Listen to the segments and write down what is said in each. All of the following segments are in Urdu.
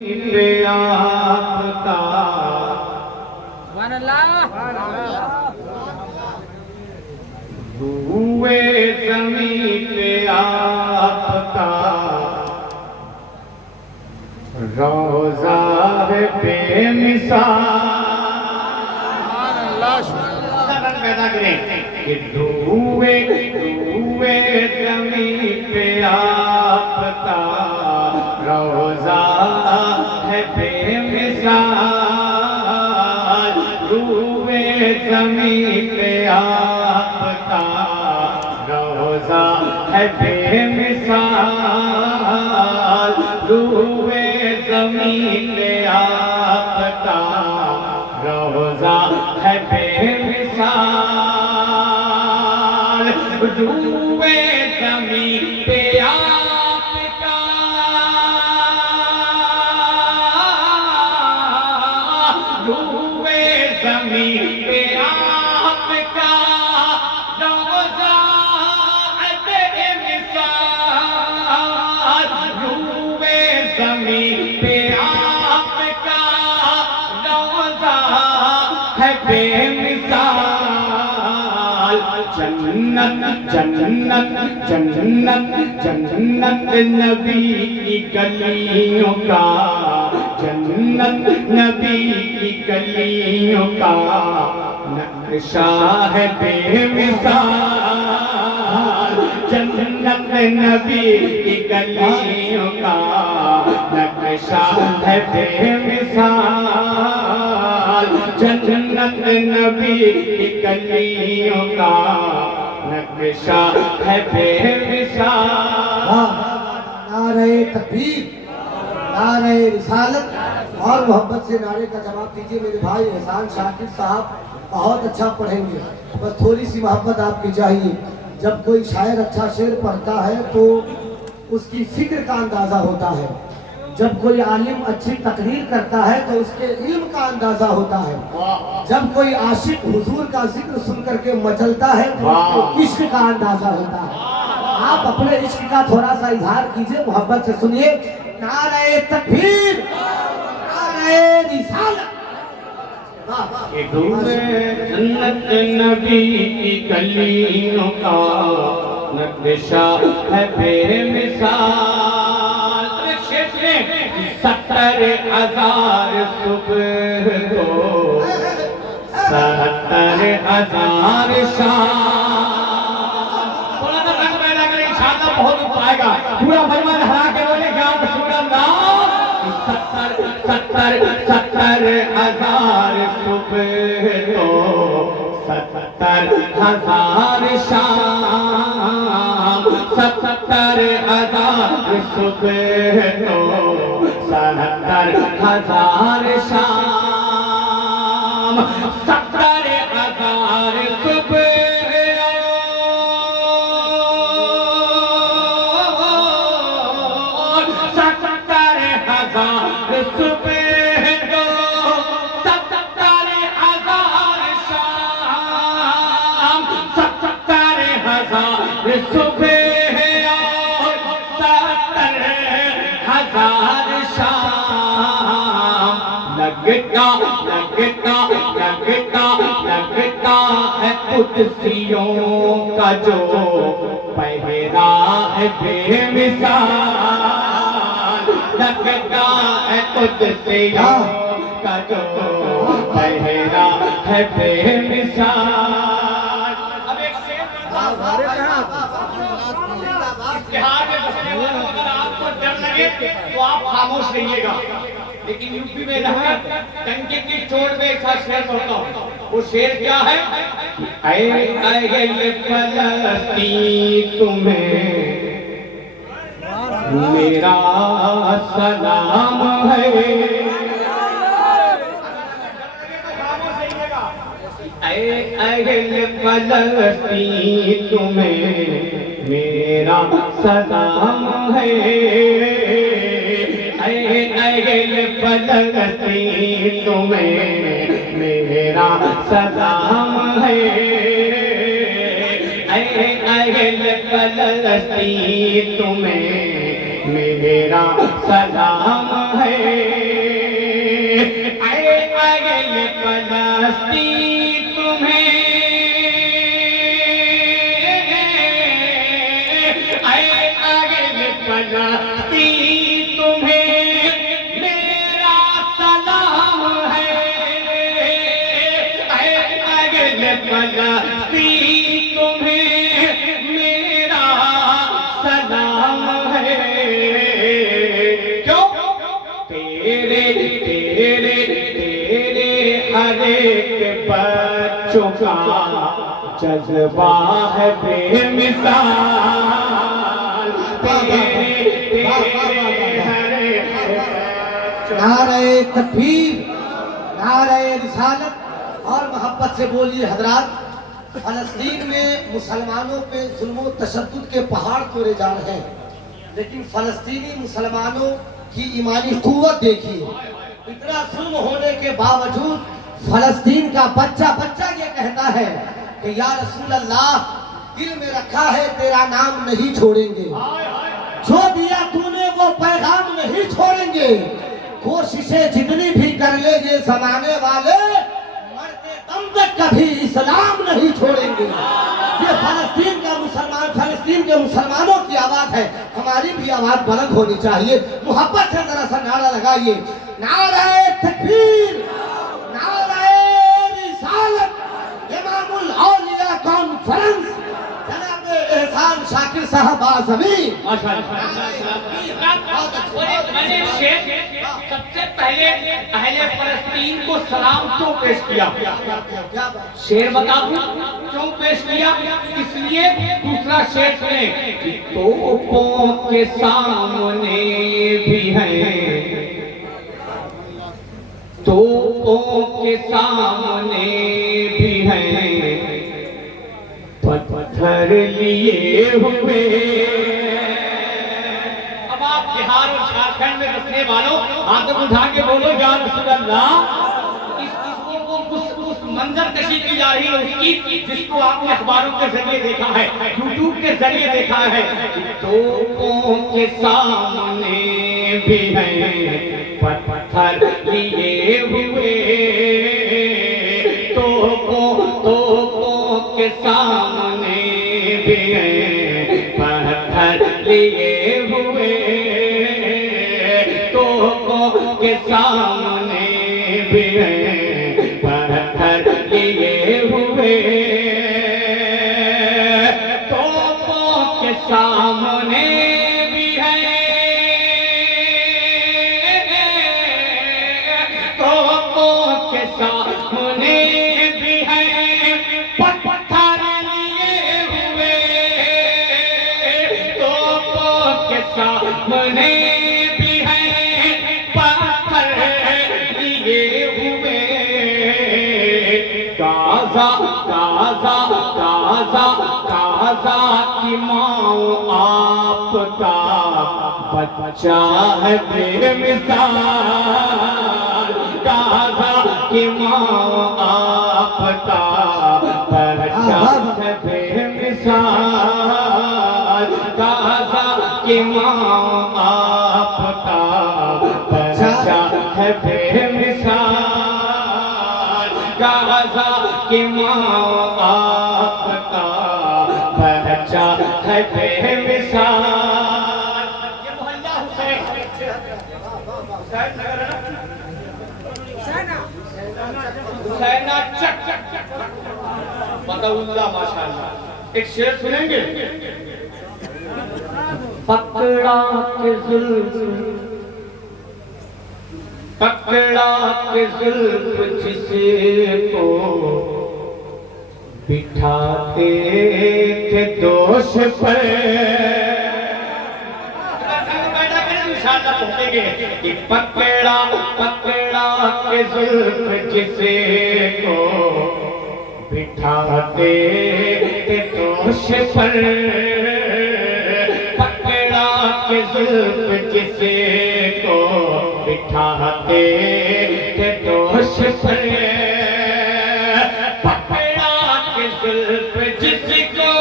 پہ آپ کا سبحان اللہ روئے زمین پہ آپ کا روضہ ہے بے مثال پیدا کریں کہ روئے زمین پہ آپ کا روضہ ہے بے مثال روئے زمین پہ آپ کا روضہ ہے بے مثال روئے زمین پہ آپ کا روضہ ہے بے مثال روئے زمین پہ آپ کا روئے زمین پہ آپ کا روضہ ہے بے مثال روئے زمین پہ آپ کا روضہ ہے بے مثال جنت جنت جنت جنت نبی کی گلیوں کا جنت نبی کی گلیوں کا نقشہ ہے بے مثال جنت نبی کی گلیوں کا نقشہ ہے بے مثال جنت نبی کی گلیوں کا نقشہ ہے بے مثال نعرہ تکبیر نعرہ رسالت اور محبت سے نعرے کا جواب دیجئے میرے بھائی احسان شاکر صاحب بہت اچھا پڑھیں گے بس تھوڑی سی محبت آپ کی چاہیے جب کوئی شاعر اچھا شعر پڑھتا ہے تو اس کی فکر کا اندازہ ہوتا ہے جب کوئی عالم اچھی تقریر کرتا ہے تو اس کے علم کا اندازہ ہوتا ہے جب کوئی عاشق حضور کا ذکر سن کر کے مچلتا ہے تو اس کے عشق کا اندازہ ہوتا ہے آپ اپنے عشق کا تھوڑا سا اظہار کیجئے محبت سے سنیے نعرہ تکبیر نعرہ رسالت کہ روئے جنت نبی کی گلیوں کا نقشہ ہے بے مثال 70,000 صبح کو 70,000 شام تھوڑا سا رنگ پیدا کریں انشاءاللہ بہت اٹھ پائے گا پورا مجمع لہرا کے بولے یا رسول اللہ 70,000 صبح تو 70,000 شام 70,000 صبح تو 70,000 شام 70,000 صبح 70,000 صبح تو 70,000 شام 70,000 صبح اور 70,000 شام لگتا ہے قدسیوں کا جو پہرا ہے بے مثال لگتا ہے قدسیوں کا جو پہرا ہے بے مثال اب ایک شعر اشتہار میں بسنے والوں اگر آپ کو ڈر لگے تو آپ خاموش رہیے گا لیکن یوپی میں رہ کر ٹنکے کی چوٹ میں ایسا شعر پڑھتا ہوں وہ شعر کیا ہے اے اہل فلسطین تمہیں میرا سلام ہے اے اہل فلسطین تمہیں میرا سلام ہے اے اہل فلسطین تمہیں میرا سلام ہے اے اہل فلسطین تمہیں میرا سلام ہے فلسطین تمہیں میرا سلام ہے کیوں تیرے تیرے تیرے ہر ایک بچوں کا جذبہ ہے بے مثال تیرے تیرے ہر ایک نعرہ تکبیر، نعرہ رسالت اور محبت سے بولیے حضرات۔ فلسطین میں مسلمانوں پہ ظلم و تشدد کے پہاڑ توڑے جا رہے ہیں، لیکن فلسطینی مسلمانوں کی ایمانی قوت دیکھیے۔ اتنا ظلم ہونے کے باوجود فلسطین کا بچہ یہ کہتا ہے کہ یا رسول اللہ دل میں رکھا ہے تیرا نام نہیں چھوڑیں گے، جو دیا تو نے وہ پیغام نہیں چھوڑیں گے، کوششیں جتنی بھی کر لے یہ زمانے والے مرتے دم تک کبھی اسلام نہیں چھوڑیں گے۔ یہ فلسطین کے مسلمانوں کی آواز ہے، ہماری بھی آواز بلند ہونی چاہیے۔ محبت سے ذرا سا نعرہ لگائیے، نعرہ تکبیر، نعرہ رسالت، امام الاولیاء کانفرنس جناب احسان شاکر صاحب آزمین۔ سب سے پہلے اہل فلسطین کو سلام کیوں پیش کیا؟ شعر بتاؤ کیوں پیش کیا؟ اس لیے دوسرا شعر سنیں کہ توپوں کے سامنے بھی ہیں، توپوں کے سامنے بھی ہیں پتھر لیے ہوئے۔ اب آپ بہار اور جھارکھنڈ میں بسنے والوں ہاتھ اٹھا کے بولو یا رسول اللہ۔ اس منظر کشی کی جا رہی ہے اس کی، جس کو آپ نے اخباروں کے ذریعے دیکھا ہے، یوٹیوب کے ذریعے دیکھا ہے۔ توپوں کے سامنے بھی ہیں پتھر لیے ہوئے، توپوں کے سامنے بھی ہیں پتھر لیے ہوئے، توپوں کے سامنے بھی ہیں پتھر لیے ہوئے، توپوں کے سامنے بھی ہیں، توپوں کے سامنے بھی ہیں پتھر لیے ہوئے، توپوں کے سامنے بھی ہیں پتھر لیے ہوئے۔ غازہ کی ماں آپ کا بچہ ہے بے مثال، غازہ کی ماں آپ کا بچہ ہے بے مثال، غازہ کی ماں آپ کا بچہ ہے بے مثال، غازہ کی ماں آپ کا بچہ ہے بے مثال۔ یہ محلہ حسین نگر ہے نا، حسینہ چک بطاء اللہ ماشاءاللہ۔ ایک شعر سنیں گے؟ پکڑا کے زلف جس کو بٹھاتے تھے دوش پر، کہ پکڑا کے زلف جس کو بٹھاتے تھے دوش پر، پکڑا کے زلف جس کو بٹھاتے تھے دوش پر، پکڑا کے زلف جس کو،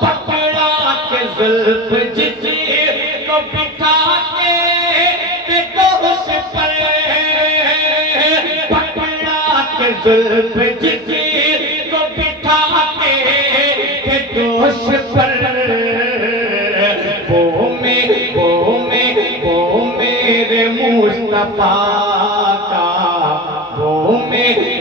پکڑا کے زلف جس کو بٹھاتے تھے دوش پر، پکڑا کے زلف جس کو بٹھاتے تھے دوش پر، وہ میرے مصطفیٰ کا